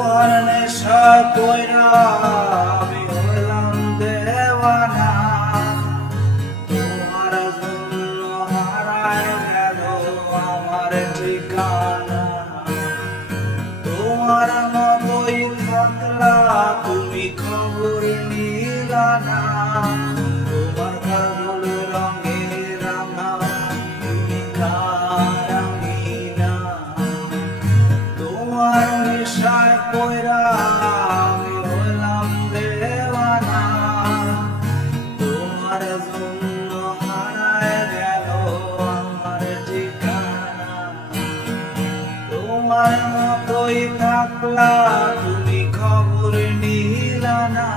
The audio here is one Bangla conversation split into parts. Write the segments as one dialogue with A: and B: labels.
A: তোমার নেশা কইরা আমি হলাম দেওয়ানা। তোমার জন্য হারায় গেল আমার ঠিক বাংলা তুমি খবর নিলা না।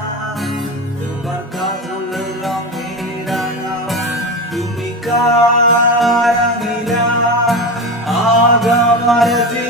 A: তোমার কাজল রঙে রাঙা। তুমি কারা আজ আমার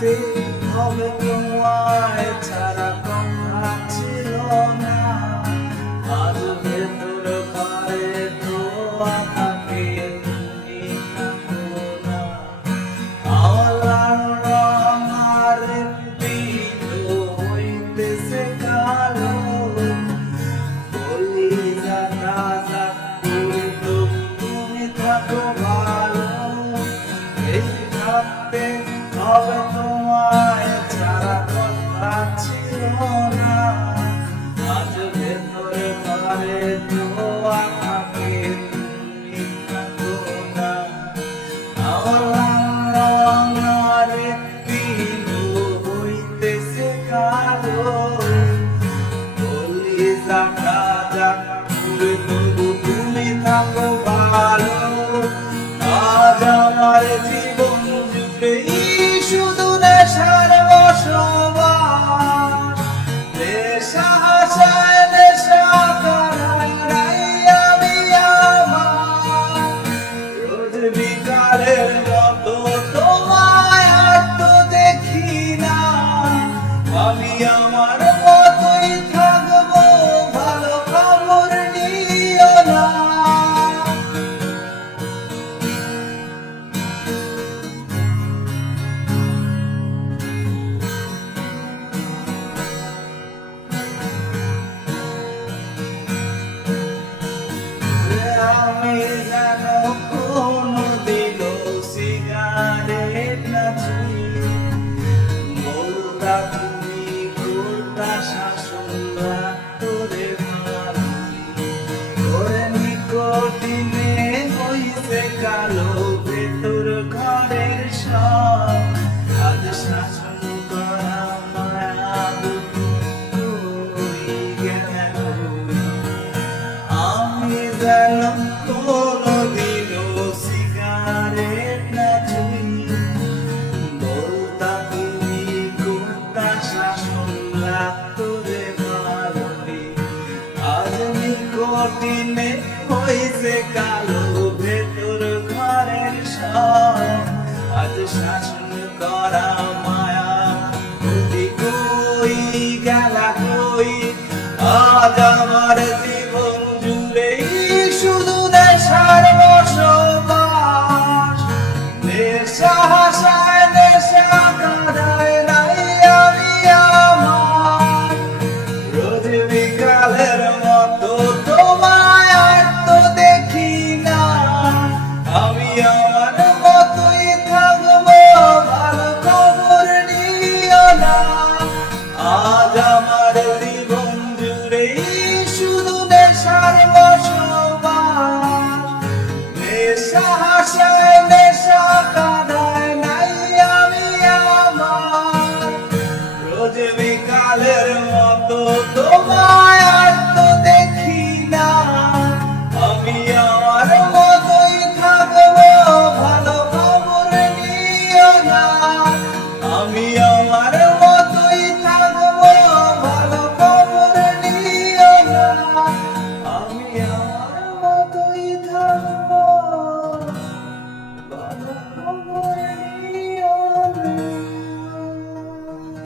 A: be coming quiet দিনে হইছে কালো ভেতর ঘরের সব। হয়েছে কালো ভেতর ঘরের সব আজ শাসন করা জামা